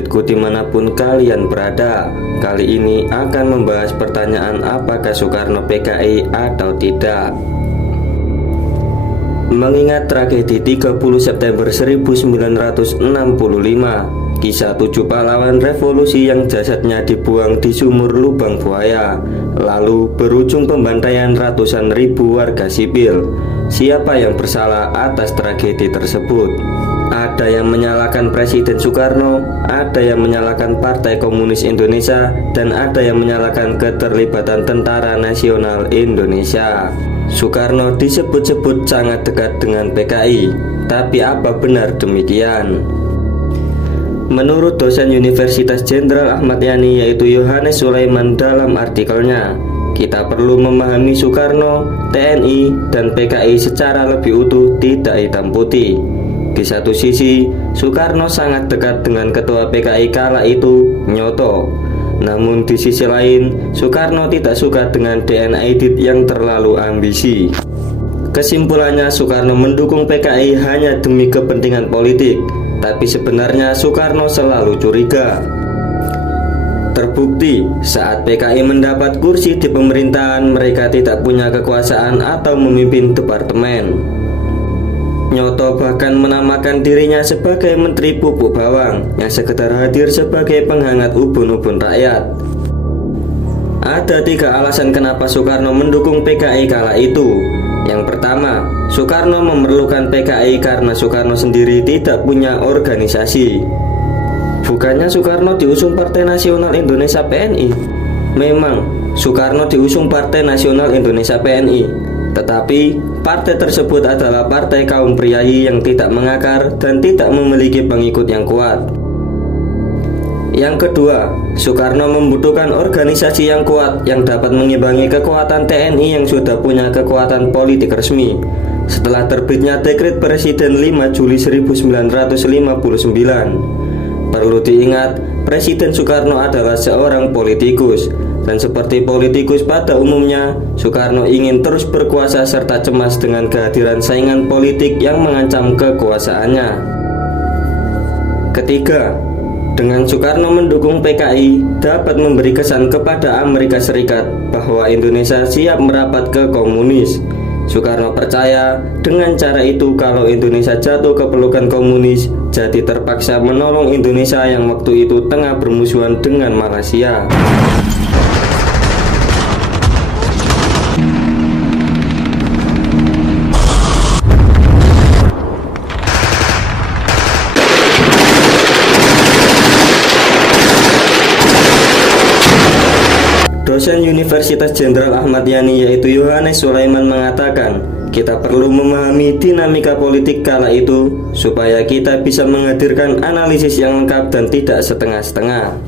muridku dimanapun kalian berada. Kali ini akan membahas pertanyaan apakah Soekarno PKI atau tidak. Mengingat tragedi 30 September 1965, kisah 7 pahlawan revolusi yang jasadnya dibuang di sumur lubang buaya, lalu berujung pembantaian ratusan ribu warga sipil. Siapa yang bersalah atas tragedi tersebut? Ada yang menyalahkan Presiden Soekarno, ada yang menyalahkan Partai Komunis Indonesia, dan ada yang menyalahkan keterlibatan Tentara Nasional Indonesia. Soekarno disebut-sebut sangat dekat dengan PKI, tapi apa benar demikian? Menurut dosen Universitas Jenderal Ahmad Yani yaitu Yohanes Sulaiman dalam artikelnya, kita perlu memahami Soekarno, TNI, dan PKI secara lebih utuh, tidak hitam putih. Di satu sisi, Soekarno sangat dekat dengan ketua PKI kala itu, Nyoto. Namun di sisi lain, Soekarno tidak suka dengan DNA Aidit yang terlalu ambisi. Kesimpulannya, Soekarno mendukung PKI hanya demi kepentingan politik, tapi sebenarnya Soekarno selalu curiga. Terbukti, saat PKI mendapat kursi di pemerintahan, mereka tidak punya kekuasaan atau memimpin departemen. Nyoto bahkan menamakan dirinya sebagai Menteri Pupuk Bawang yang sekedar hadir sebagai penghangat ubun-ubun rakyat. Ada 3 alasan kenapa Soekarno mendukung PKI kala itu. Yang pertama, Soekarno memerlukan PKI karena Soekarno sendiri tidak punya organisasi. Bukannya Soekarno diusung Partai Nasional Indonesia PNI? Memang, Soekarno diusung Partai Nasional Indonesia PNI, tetapi partai tersebut adalah partai kaum priayi yang tidak mengakar dan tidak memiliki pengikut yang kuat. Yang kedua, Soekarno membutuhkan organisasi yang kuat yang dapat mengimbangi kekuatan TNI yang sudah punya kekuatan politik resmi. Setelah terbitnya Dekret Presiden 5 Juli 1959, perlu diingat, Presiden Soekarno adalah seorang politikus. Dan seperti politikus pada umumnya, Soekarno ingin terus berkuasa serta cemas dengan kehadiran saingan politik yang mengancam kekuasaannya. Ketiga, dengan Soekarno mendukung PKI dapat memberi kesan kepada Amerika Serikat bahwa Indonesia siap merapat ke komunis. Soekarno percaya dengan cara itu kalau Indonesia jatuh ke pelukan komunis, jadi terpaksa menolong Indonesia yang waktu itu tengah bermusuhan dengan Malaysia. Dosen Universitas Jenderal Ahmad Yani yaitu Yohanes Sulaiman mengatakan, kita perlu memahami dinamika politik kala itu supaya kita bisa menghadirkan analisis yang lengkap dan tidak setengah-setengah.